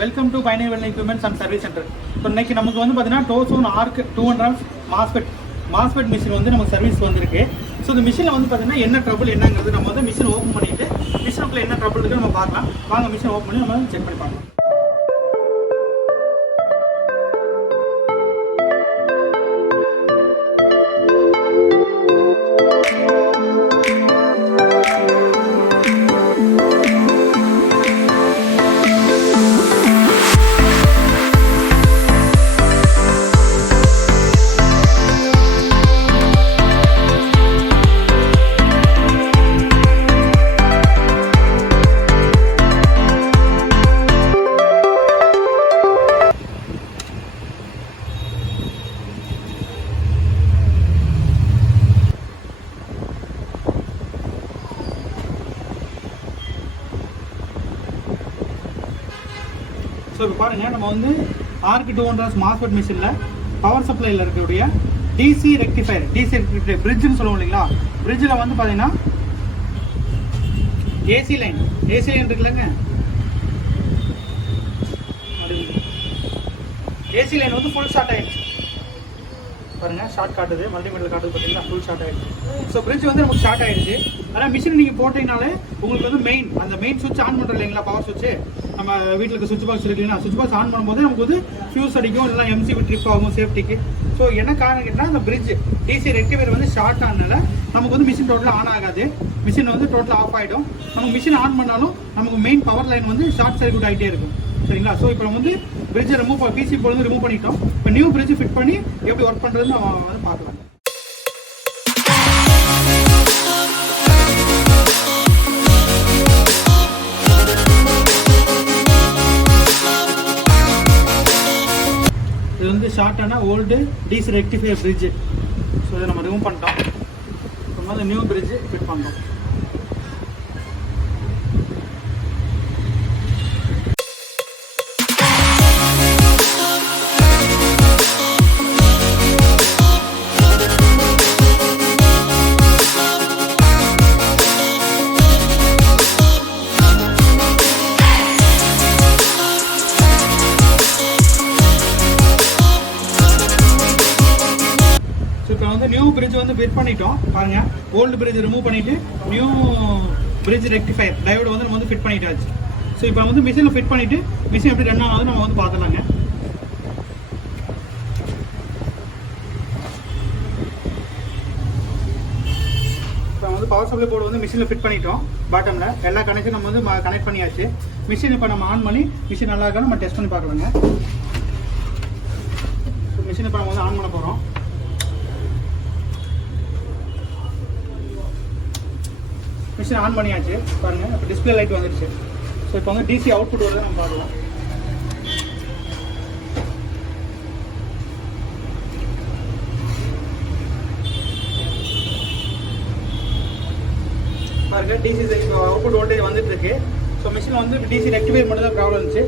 Welcome to binary welding equipments and service centre. So இன்னைக்கு நமக்கு வந்து பார்த்தீங்கன்னா டோசோன் ஆர்க் 200 மாஸ்பெட் மிஷின் வந்து நமக்கு சர்வீஸ் வந்திருக்கு. ஸோ இந்த மிஷினில் வந்து பார்த்தீங்கன்னா என்ன ட்ரபிள் என்னங்கிறது நம்ம வந்து மிஷின் ஓப்பன் பண்ணிட்டு மிஷினுக்குள்ள என்ன ட்ரபிள் இருக்குது நம்ம பார்க்கலாம். வாங்க மிஷின் ஓப்பன் பண்ணி நம்ம செக் பண்ணி பார்க்கலாம். ஸோ இப்போ பாருங்கள், நம்ம வந்து ஆர்க் 200 மாஸ்பெட் மிஷினில் பவர் சப்ளையில் இருக்கக்கூடிய டிசி ரெக்டிஃபயர் பிரிட்ஜுன்னு சொல்லுவோம் இல்லைங்களா. பிரிட்ஜில் வந்து பார்த்தீங்கன்னா ஏசி லைன் இருக்குல்லங்க, ஏசி லைன் வந்து ஃபுல் ஷார்ட் ஆகிடுச்சு. பாருங்கள், ஷார்ட் காட்டுது, மல்டிமீட்டர் காட்டுது, பார்த்தீங்கன்னா ஃபுல் ஷார்ட் ஆகிடுச்சு. ஸோ பிரிட்ஜ் வந்து நமக்கு ஷார்ட் ஆகிடுச்சு. ஆனால் மிஷின் நீங்கள் போட்டிங்கனாலே உங்களுக்கு வந்து மெயின் சுவிட்ச் ஆன் பண்ணுறோம் இல்லைங்களா, பவர் சுவிட்ச். நம்ம வீட்டில் இருக்க சுவிட்ச் பாக்ஸ் இருக்கு இல்லைன்னா, சுவிட்ச் பாக்ஸ் ஆன் பண்ணும்போது நமக்கு வந்து ஃபியூஸ் அடிக்கும், இல்லைனா எம்சிபி ட்ரிப் ஆகும் சேஃப்டிக்கு. ஸோ என்ன காரணம் கேட்டால், அந்த பிரிட்ஜ் டிசி ரெக்டிஃபயர் வந்து ஷார்ட் ஆனதுனால நமக்கு வந்து மிஷின் டோட்டலாக ஆன் ஆகாது, மிஷின் வந்து டோட்டலாக ஆஃப் ஆகிடும். நமக்கு மிஷின் ஆன் பண்ணாலும் நமக்கு மெயின் பவர் லைன் வந்து ஷார்ட் சர்க்யூட் ஆகிட்டே இருக்கும், சரிங்களா. ஸோ இப்போ நம்ம வந்து பிரிட்ஜை பிசி போல் வந்து ரிமூவ் பண்ணிட்டோம். இப்போ நியூ பிரிட்ஜ் ஃபிட் பண்ணி எப்படி ஒர்க் பண்ணுறதுன்னு நம்ம வந்து பார்க்கலாம். இது வந்து ஷார்ட்டான old DC rectifier bridge. So இதை நம்ம ரிமூவ் பண்ணிட்டோம். இப்போ வந்து நியூ பிரிட்ஜ் ஃபிட் பண்ணுறோம். இப்போ வந்து நியூ பிரிட்ஜ் வந்து ஃபிட் பண்ணிட்டோம். பாருங்க, ஓல்டு பிரிட்ஜ் ரிமூவ் பண்ணிட்டு நியூ பிரிட்ஜ் ரெக்டிஃபயர் டயோடு வந்து நம்ம வந்து ஃபிட் பண்ணிட்டாச்சு. ஸோ இப்போ வந்து மிஷினில் ஃபிட் பண்ணிட்டு மிஷின் எப்படி ரன் ஆகுது நம்ம வந்து பார்த்துலாங்க. இப்போ வந்து பவர் சப்ளை போர்டு வந்து மிஷினில் ஃபிட் பண்ணிட்டோம். பாட்டமில் எல்லா கனெக்ஷன் நம்ம வந்து கனெக்ட் பண்ணியாச்சு. மிஷின் இப்போ நம்ம ஆன் பண்ணி மிஷின் நல்லா இருக்கா நம்ம டெஸ்ட் பண்ணி பார்க்கலாங்க. ஸோ மிஷின் இப்போ நம்ம வந்து ஆன் பண்ண போகிறோம். மிஷின் ஆன் பண்ணியாச்சு. பாருங்கள், இப்போ டிஸ்பிளே லைட் வந்துடுச்சு. ஸோ இப்போ வந்து டிசி அவுட்புட் வருது நம்ம பார்க்கலாம். பாருங்க, டிசி அவுட்புட் வோல்டேஜ் வந்துட்டு இருக்கு. ஸோ மிஷின் வந்து டிசி ரெக்டிஃபயர் மட்டும் தான் ப்ராப்ளம் இருந்துச்சு.